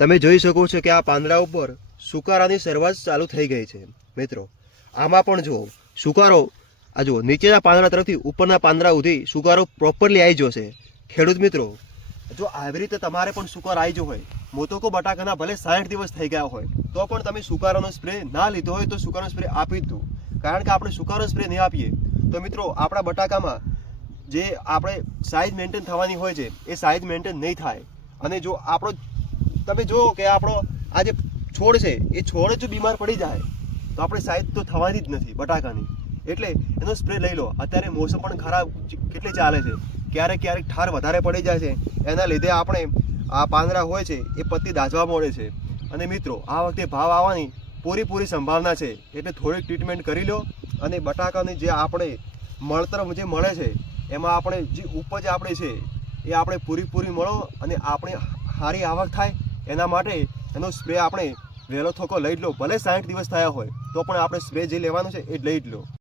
તમે જોઈ શકો છો કે આ પાંદડા ઉપર સુકારાની શરૂઆત ચાલુ થઈ ગઈ છે, મિત્રો. આમાં પણ જુઓ, સુકારો, આ જુઓ, નીચેના પાંદડા તરફથી ઉપરના પાંદડા સુધી સુકારો પ્રોપરલી આવી જશે ખેડૂત મિત્રો, જો આવી રીતે તમારે પણ સુકાર આવી ગયો હોય, મોતોકો બટાકાના ભલે સાઠ દિવસ થઈ ગયા હોય, તો પણ તમે સુકારાનો સ્પ્રે ના લીધો હોય તો સુકારાનો સ્પ્રે આપી દો. કારણ કે આપણે સુકારો સ્પ્રે નહીં આપીએ. તો મિત્રો, આપણા બટાકામાં જે આપણે સાઇઝ મેન્ટેન થવાની હોય છે, એ સાઇઝ મેન્ટેન નહીં થાય. અને જો આપણો તમે જુઓ કે આપણો આ જે છોડ છે, એ છોડ જ બીમાર પડી જાય, તો આપણે સાઈજ તો થવાની જ નથી, બટાકાની. એટલે એનો સ્પ્રે લઈ લો. અત્યારે મોસમ પણ ખરાબ કેટલી ચાલે છે? ક્યારેક ક્યારેક ઠાર વધારે પડી જાય છે. એના લીધે આપણે આ પાંદડા હોય છે, એ પત્તી દાઝવા મળે છે. અને મિત્રો, આ વખતે ભાવ આવવાની પૂરેપૂરી સંભાવના છે. એટલે થોડીક ટ્રીટમેન્ટ કરી લો અને બટાકાની જે આપણે મળતર જે મળે છે, એમાં આપણે જે ઉપજ આપણે છે, એ આપણે પૂરીપૂરી મળો અને આપણે સારી આવક થાય. એના માટે એનો સ્પ્રે આપણે વહેલો થોકો લઈ જ લો. ભલે સાઠ દિવસ થયા હોય, તો પણ આપણે સ્પ્રે જે લેવાનું છે એ લઈ જ લો.